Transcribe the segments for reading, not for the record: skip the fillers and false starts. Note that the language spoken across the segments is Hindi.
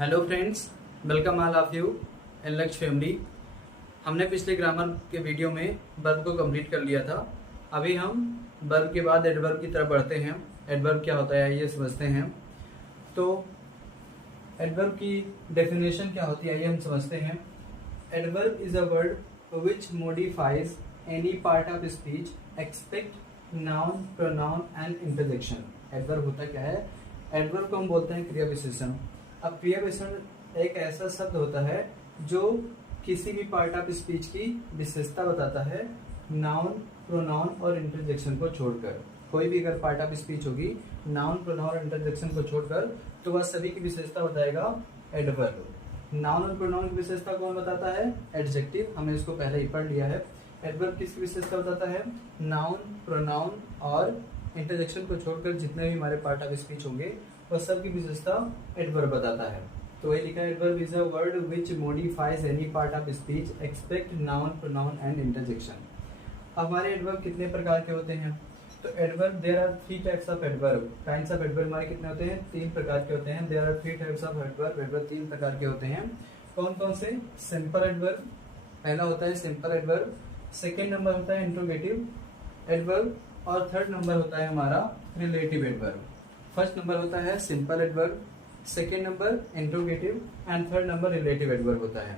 Hello friends, welcome all of you in लक्ष्य फैमिली। हमने पिछले ग्रामर के वीडियो में वर्ब को कंप्लीट कर लिया था। अभी हम वर्ब के बाद एडवर्ब की तरफ बढ़ते हैं। एडवर्ब क्या होता है ये समझते हैं। तो एडवर्ब की डेफिनेशन क्या होती है ये हम समझते हैं। Adverb is a word which modifies any part of speech except noun, pronoun and interjection. Adverb होता क्या है? एडवर्ब को हम बोलते हैं क्रिया विशेषण। अब क्रिया विशेषण एक ऐसा शब्द होता है जो किसी भी पार्ट ऑफ स्पीच की विशेषता बताता है, नाउन, प्रोनाउन और इंटरजेक्शन को छोड़कर। कोई भी अगर पार्ट ऑफ स्पीच होगी, नाउन, प्रोनाउन और इंटरजेक्शन को छोड़कर, तो वह सभी की विशेषता बताएगा एडवर्ब। नाउन और प्रोनाउन की विशेषता कौन बताता है? एडजेक्टिव। हमने इसको पहले ही पढ़ लिया है। एडवर्ब किसकी विशेषता बताता है? नाउन, प्रोनाउन और इंटरजेक्शन को छोड़कर जितने भी हमारे पार्ट ऑफ स्पीच होंगे वह सब की विशेषता एडवर्ब बताता है। तो वही लिखा है, adverb is a word which modifies any part of speech except noun, pronoun and interjection. अब हमारे एडवर्ब कितने प्रकार के होते हैं? तो adverb, there are 3 types of adverb. Types of adverb हमारे कितने होते हैं? 3 प्रकार के होते हैं। There are 3 types of adverb. Adverb 3 प्रकार के होते हैं। कौन कौन से? सिंपल एडवर्ब, पहला होता है सिंपल एडवर्ब। सेकेंड नंबर होता है इंट्रोगेटिव एडवर्ब और थर्ड नंबर होता है हमारा रिलेटिव एडवर्ब। फर्स्ट नंबर होता है simple adverb, second number interrogative and third number relative adverb होता है।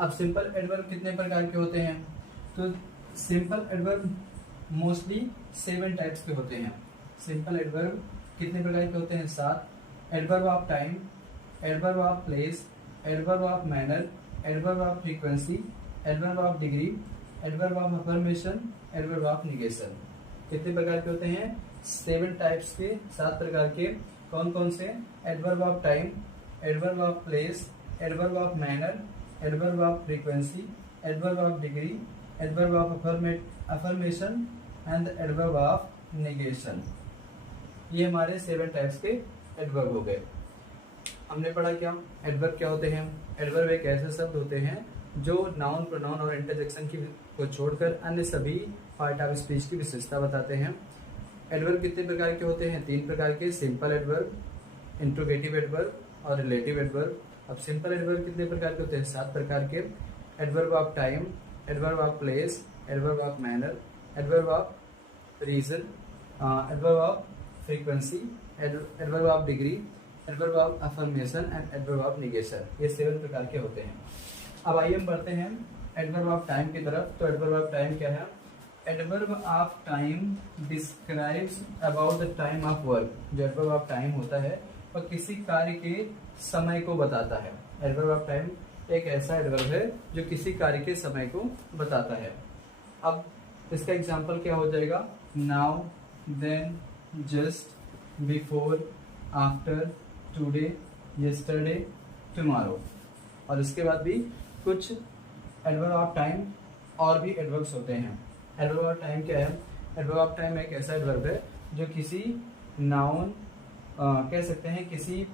अब सिंपल एडवर्ब कितने प्रकार के होते हैं? तो सिंपल एडवर्ब मोस्टली 7 टाइप्स के होते हैं। सिंपल एडवर्ब कितने प्रकार के होते हैं? 7। Adverb of time, adverb of place, adverb of manner, adverb of frequency, adverb of degree, adverb of affirmation, adverb of negation. कितने प्रकार के होते हैं? 7 टाइप्स के, 7 प्रकार के। कौन कौन से? Adverb of time, adverb of place, adverb of manner, adverb of frequency, adverb of degree, adverb of affirmation and adverb of negation. ये हमारे 7 टाइप्स के एडवर्ब हो गए। हमने पढ़ा क्या? एडवर्ब क्या होते हैं? एडवर्ब एक ऐसे शब्द होते हैं जो नाउन, प्रोनाउन और इंटरजेक्शन की को छोड़कर अन्य सभी पार्ट ऑफ स्पीच की विशेषता बताते हैं। एडवर्ब कितने प्रकार के होते हैं? 3 प्रकार के, सिंपल एडवर्ब, इंट्रोगेटिव एडवर्ब और रिलेटिव एडवर्ब। अब सिंपल एडवर्ब कितने प्रकार के होते हैं? 7 प्रकार के। Adverb of time, adverb of place, adverb of manner, adverb of reason, adverb of frequency, adverb of degree, adverb of affirmation and adverb of negation. ये 7 प्रकार के होते हैं। अब आइए हम बढ़ते हैं एडवर्ब ऑफ टाइम की तरफ। तो एडवर्ब ऑफ टाइम क्या है? Adverb of time describes about the time of work. जो एडवर्ब ऑफ टाइम होता है वह किसी कार्य के समय को बताता है। एडवर्ब ऑफ टाइम एक ऐसा एडवर्ब है जो किसी कार्य के समय को बताता है। अब इसका एग्जाम्पल क्या हो जाएगा? Now, then, just, before, after, today, yesterday, tomorrow. और इसके बाद भी कुछ एडवर्ब ऑफ टाइम और भी एडवर्ब्स होते हैं। एडवर्ब ऑफ टाइम क्या है? एडवर्ब ऑफ टाइम एक ऐसा एडवर्ब है जो किसी नाउन, कह सकते हैं किसी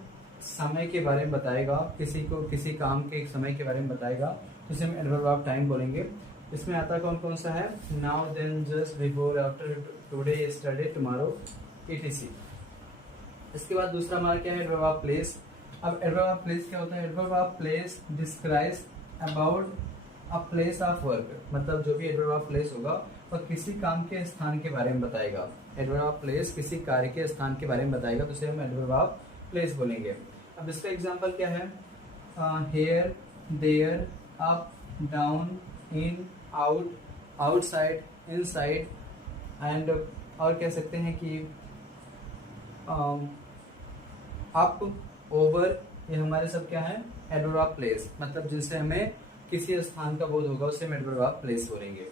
समय के बारे में बताएगा, किसी को किसी काम के समय के बारे में बताएगा, तो इसे हम एडवर्ब ऑफ टाइम बोलेंगे। इसमें आता कौन कौन सा है? Now, then, just, before, after, today, yesterday, tomorrow, etc। इसके बाद दूसरा हमारा क्या है? Adverb of place. अब एडवर्ब ऑफ प्लेस क्या होता है? Adverb of place describes about a place of work. मतलब जो भी एडवर्ब ऑफ प्लेस होगा वह किसी काम के स्थान के बारे में बताएगा। एडवर्ब ऑफ प्लेस किसी कार्य के स्थान के बारे में बताएगा, तो उसे हम एडवर्ब ऑफ प्लेस बोलेंगे। अब इसका एग्जांपल क्या है? Here, there, up, down, in, out, outside, inside and और कह सकते हैं कि अप, ओवर, ये हमारे सब क्या है? Adverb of place. मतलब जिनसे हमें किसी स्थान का बोध होगा उसे हम एडवर्ब ऑफ प्लेस बोलेंगे।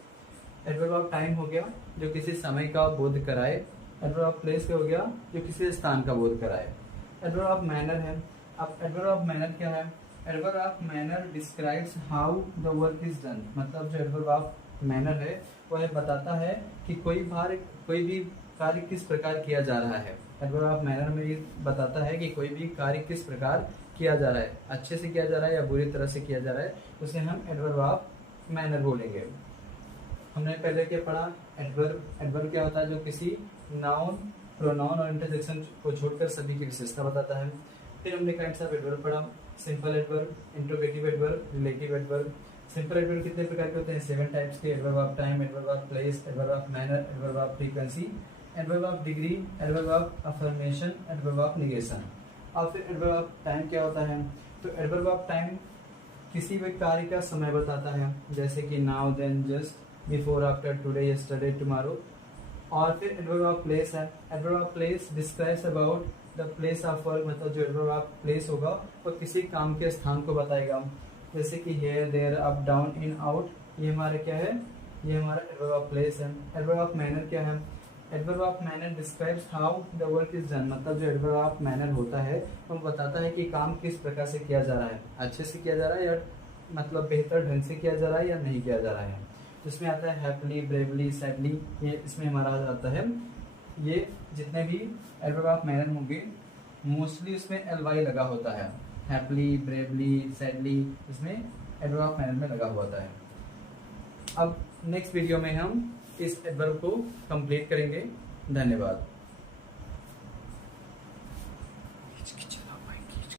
एडवर्ब ऑफ टाइम हो गया जो किसी समय का बोध कराए। एडवर्ब ऑफ प्लेस हो गया जो किसी स्थान का बोध कराए। एडवर्ब ऑफ मैनर है। अब एडवर्ब ऑफ मैनर क्या है? Adverb of manner describes how the work is done. मतलब जो एडवर्ब ऑफ मैनर है वह बताता है कि कोई भी कार्य किस प्रकार किया जा रहा है। एडवर्ब ऑफ मैनर में ये बताता है कि कोई भी कार्य किस प्रकार किया जा रहा है, अच्छे से किया जा रहा है या बुरी तरह से किया जा रहा है, उसे हम एडवर्ब ऑफ मैनर बोलेंगे। हमने पहले क्या पढ़ा? एडवर्ब क्या होता है? जो किसी नाउन, प्रोनाउन और इंटरजेक्शन को छोड़कर सभी की विशेषता बताता है। फिर हमने काइंड्स ऑफ एडवर्ब पढ़ा, simple adverb, interrogative adverb, relative adverb. Simple adverb कितने प्रकार के होते हैं? 7 टाइप्स के। Adverb of time, adverb of place, adverb of manner, adverb of frequency, adverb of degree, adverb of affirmation, adverb of negation. और फिर एडवर्ब ऑफ टाइम क्या होता है? तो एडवर्ब ऑफ टाइम किसी भी कार्य का समय बताता है, जैसे कि now, then, just, before, after, today, yesterday, tomorrow. और फिर एडवर्ब ऑफ प्लेस है। Adverb of place describes about the place of work, मतलब जो एडवर्ब ऑफ प्लेस होगा वो किसी काम के स्थान को बताएगा, जैसे कि here, there, up, down, in, out. ये हमारा क्या है? ये हमारा एडवर्ब ऑफ प्लेस है। एडवर्ब ऑफ मैनर क्या है? Adverb of manner describes how the work is done, मतलब जो एडवर्ब ऑफ मैनर होता है वो बताता है कि काम किस प्रकार से किया जा रहा है, अच्छे से किया जा रहा है या मतलब बेहतर ढंग से किया जा रहा है या नहीं किया जा रहा है। इसमें आता है हैप्पीली, ब्रेवली, सैडली, ये इसमें हमारा आता है। ये जितने भी एडवर्ब ऑफ मैनर होंगे मोस्टली उसमें एल लगा होता है। हैप्पीली, ब्रेवली, सैडली, इसमें एडवर्ब ऑफ मैनर में लगा हुआ होता है। अब नेक्स्ट वीडियो में हम इस एडवर्ब को कंप्लीट करेंगे। धन्यवाद।